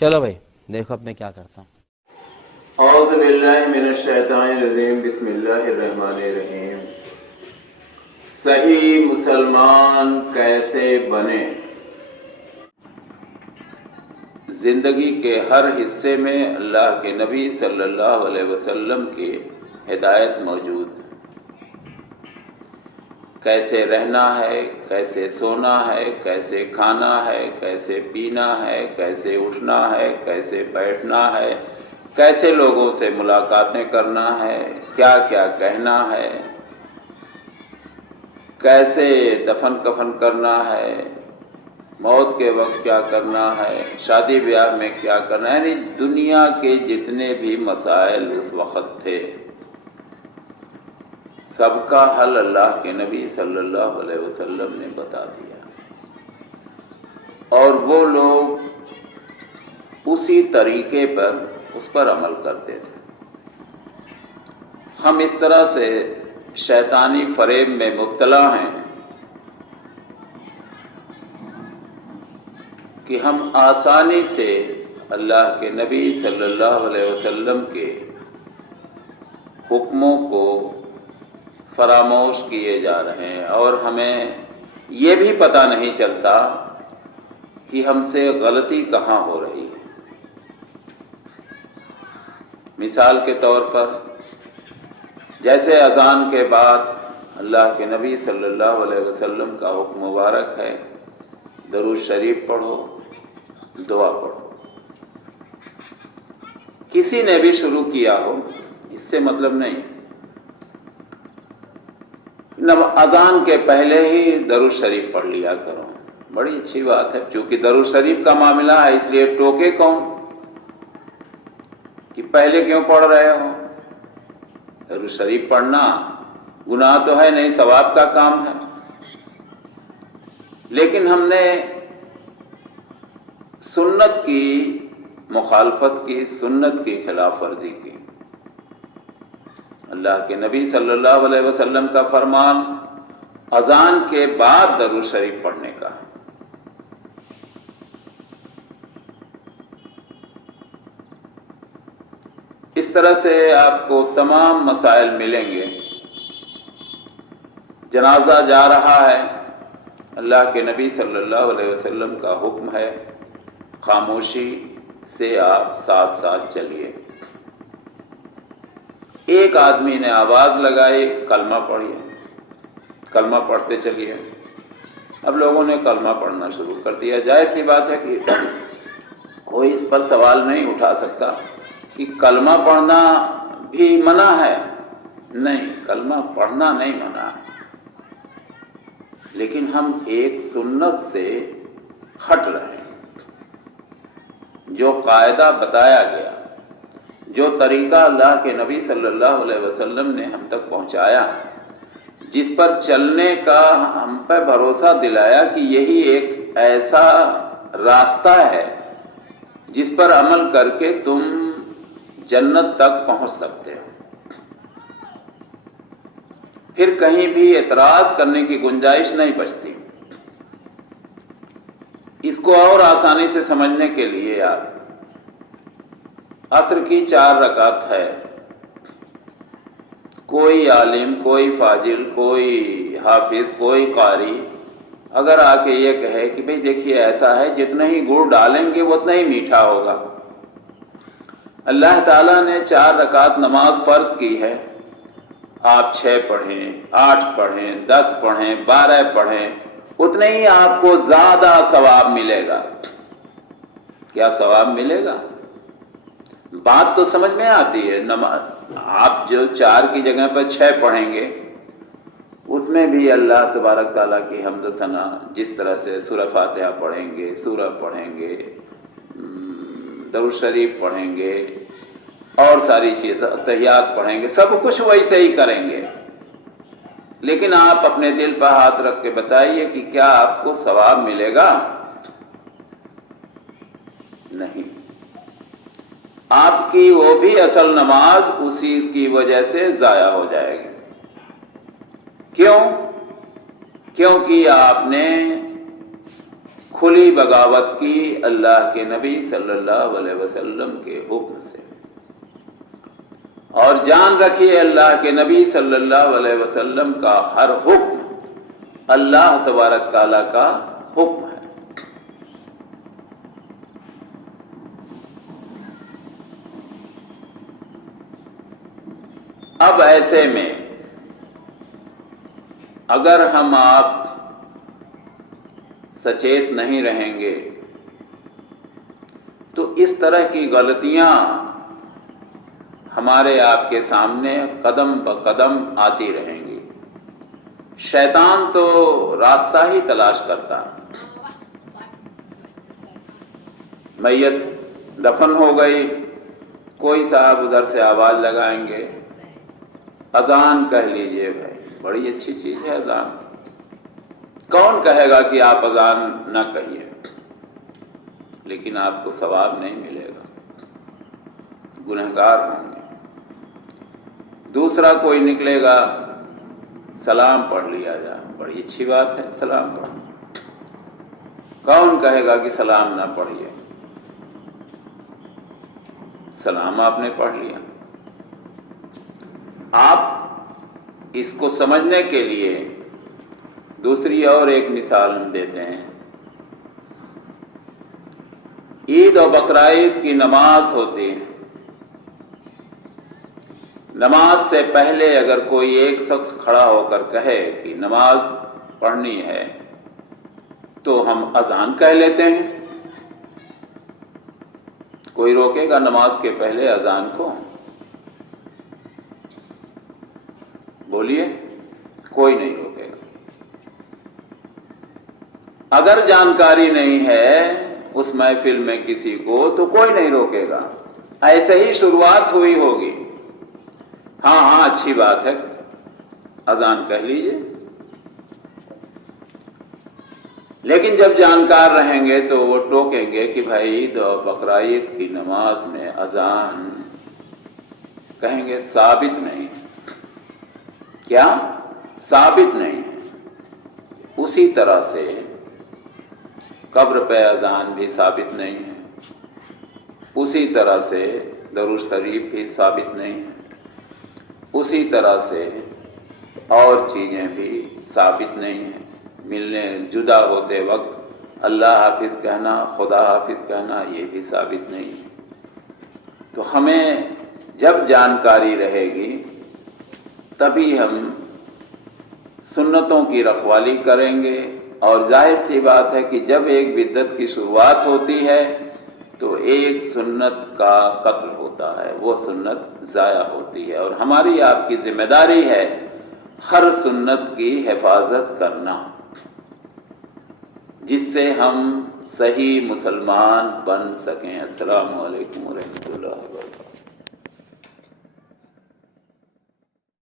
چلو بھائی دیکھو اب میں کیا کرتا ہوں۔ اعوذ باللہ من الشیطان الرجیم، بسم اللہ الرحمن الرحیم۔ صحیح مسلمان کیسے بنے؟ زندگی کے ہر حصے میں اللہ کے نبی صلی اللہ علیہ وسلم کی ہدایت موجود ہے۔ کیسے رہنا ہے، کیسے سونا ہے، کیسے کھانا ہے، کیسے پینا ہے، کیسے اٹھنا ہے، کیسے بیٹھنا ہے، کیسے لوگوں سے ملاقاتیں کرنا ہے، کیا کیا کہنا ہے، کیسے دفن کفن کرنا ہے، موت کے وقت کیا کرنا ہے، شادی بیاہ میں کیا کرنا ہے، یعنی دنیا کے جتنے بھی مسائل اس وقت تھے سب کا حل اللہ کے نبی صلی اللہ علیہ وسلم نے بتا دیا، اور وہ لوگ اسی طریقے پر اس پر عمل کرتے تھے۔ ہم اس طرح سے شیطانی فریب میں مبتلا ہیں کہ ہم آسانی سے اللہ کے نبی صلی اللہ علیہ وسلم کے حکموں کو فراموش کیے جا رہے ہیں، اور ہمیں یہ بھی پتہ نہیں چلتا کہ ہم سے غلطی کہاں ہو رہی ہے۔ مثال کے طور پر جیسے اذان کے بعد اللہ کے نبی صلی اللہ علیہ وسلم کا حکم مبارک ہے درود شریف پڑھو، دعا پڑھو۔ کسی نے بھی شروع کیا ہو اس سے مطلب نہیں، اذان کے پہلے ہی درود شریف پڑھ لیا کرو، بڑی اچھی بات ہے۔ چونکہ درود شریف کا معاملہ ہے اس لیے ٹوکے کون کہ پہلے کیوں پڑھ رہے ہو؟ درود شریف پڑھنا گناہ تو ہے نہیں، ثواب کا کام ہے، لیکن ہم نے سنت کی مخالفت کی، سنت کی خلاف ورزی کی۔ اللہ کے نبی صلی اللہ علیہ وسلم کا فرمان اذان کے بعد درود شریف پڑھنے کا۔ اس طرح سے آپ کو تمام مسائل ملیں گے۔ جنازہ جا رہا ہے، اللہ کے نبی صلی اللہ علیہ وسلم کا حکم ہے خاموشی سے آپ ساتھ ساتھ چلیے۔ ایک آدمی نے آواز لگائی کلمہ پڑھیے، کلمہ پڑھتے چلیے۔ اب لوگوں نے کلمہ پڑھنا شروع کر دیا۔ ظاہر سی بات ہے کہ کوئی اس پر سوال نہیں اٹھا سکتا کہ کلمہ پڑھنا بھی منع ہے۔ نہیں، کلمہ پڑھنا نہیں منع ہے، لیکن ہم ایک سنت سے ہٹ رہے ہیں۔ جو قاعدہ بتایا گیا، جو طریقہ اللہ کے نبی صلی اللہ علیہ وسلم نے ہم تک پہنچایا، جس پر چلنے کا ہم پہ بھروسہ دلایا کہ یہی ایک ایسا راستہ ہے جس پر عمل کر کے تم جنت تک پہنچ سکتے ہو، پھر کہیں بھی اعتراض کرنے کی گنجائش نہیں بچتی۔ اس کو اور آسانی سے سمجھنے کے لیے آپ عصر کی 4 رکعت ہے، کوئی عالم، کوئی فاضل، کوئی حافظ، کوئی قاری اگر آ کے یہ کہے کہ بھئی دیکھیے ایسا ہے، جتنا ہی گڑ ڈالیں گے اتنا ہی میٹھا ہوگا۔ اللہ تعالیٰ نے 4 رکعت نماز فرض کی ہے، آپ 6 پڑھیں، 8 پڑھیں، 10 پڑھیں، 12 پڑھیں، اتنے ہی آپ کو زیادہ ثواب ملے گا۔ کیا ثواب ملے گا؟ بات تو سمجھ میں آتی ہے۔ نماز آپ جو 4 کی جگہ پر 6 پڑھیں گے، اس میں بھی اللہ تبارک تعالیٰ کی حمد و ثنا، جس طرح سے سورہ فاتحہ پڑھیں گے، سورہ پڑھیں گے، درود شریف پڑھیں گے، اور ساری چیزیں تحیات پڑھیں گے، سب کچھ ویسے ہی کریں گے، لیکن آپ اپنے دل پر ہاتھ رکھ کے بتائیے کہ کیا آپ کو ثواب ملے گا؟ نہیں۔ آپ کی وہ بھی اصل نماز اسی کی وجہ سے ضائع ہو جائے گی۔ کیوں؟ کیونکہ آپ نے کھلی بغاوت کی اللہ کے نبی صلی اللہ علیہ وسلم کے حکم سے، اور جان رکھیے اللہ کے نبی صلی اللہ علیہ وسلم کا ہر حکم اللہ تبارک تعالیٰ کا حکم ہے۔ اب ایسے میں اگر ہم آپ سچیت نہیں رہیں گے تو اس طرح کی غلطیاں ہمارے آپ کے سامنے قدم بقدم آتی رہیں گی۔ شیطان تو راستہ ہی تلاش کرتا ہے۔ میت دفن ہو گئی، کوئی صاحب ادھر سے آواز لگائیں گے، اذان کہہ لیجئے بھائی، بڑی اچھی چیز ہے اذان، کون کہے گا کہ آپ اذان نہ کہیے، لیکن آپ کو ثواب نہیں ملے گا، گنہگار ہوں گے۔ دوسرا کوئی نکلے گا، سلام پڑھ لیا جائے، بڑی اچھی بات ہے سلام پڑھنا، کون کہے گا کہ سلام نہ پڑھیے، سلام آپ نے پڑھ لیا۔ آپ اس کو سمجھنے کے لیے دوسری اور ایک مثال ہم دیتے ہیں۔ عید اور بقرعید کی نماز ہوتی ہے، نماز سے پہلے اگر کوئی ایک شخص کھڑا ہو کر کہے کہ نماز پڑھنی ہے تو ہم اذان کہہ لیتے ہیں۔ کوئی روکے گا نماز کے پہلے اذان کو؟ بولیے، کوئی نہیں روکے گا۔ اگر جانکاری نہیں ہے اس محفل میں کسی کو تو کوئی نہیں روکے گا، ایسے ہی شروعات ہوئی ہوگی، ہاں ہاں اچھی بات ہے اذان کہہ لیجئے، لیکن جب جانکار رہیں گے تو وہ ٹوکیں گے کہ بھائی عید اور بقرعید کی نماز میں اذان، کہیں گے ثابت نہیں، کیا ثابت نہیں؟ اسی طرح سے قبر پہ اذان بھی ثابت نہیں ہے، اسی طرح سے درود شریف بھی ثابت نہیں ہے، اسی طرح سے اور چیزیں بھی ثابت نہیں ہیں۔ ملنے جدا ہوتے وقت اللہ حافظ کہنا، خدا حافظ کہنا، یہ بھی ثابت نہیں ہے۔ تو ہمیں جب جانکاری رہے گی تبھی ہم سنتوں کی رکھوالی کریں گے، اور ظاہر سی بات ہے کہ جب ایک بدعت کی شروعات ہوتی ہے تو ایک سنت کا قتل ہوتا ہے، وہ سنت ضائع ہوتی ہے، اور ہماری آپ کی ذمہ داری ہے ہر سنت کی حفاظت کرنا، جس سے ہم صحیح مسلمان بن سکیں۔ السلام علیکم ورحمۃ اللہ وبرکاتہ۔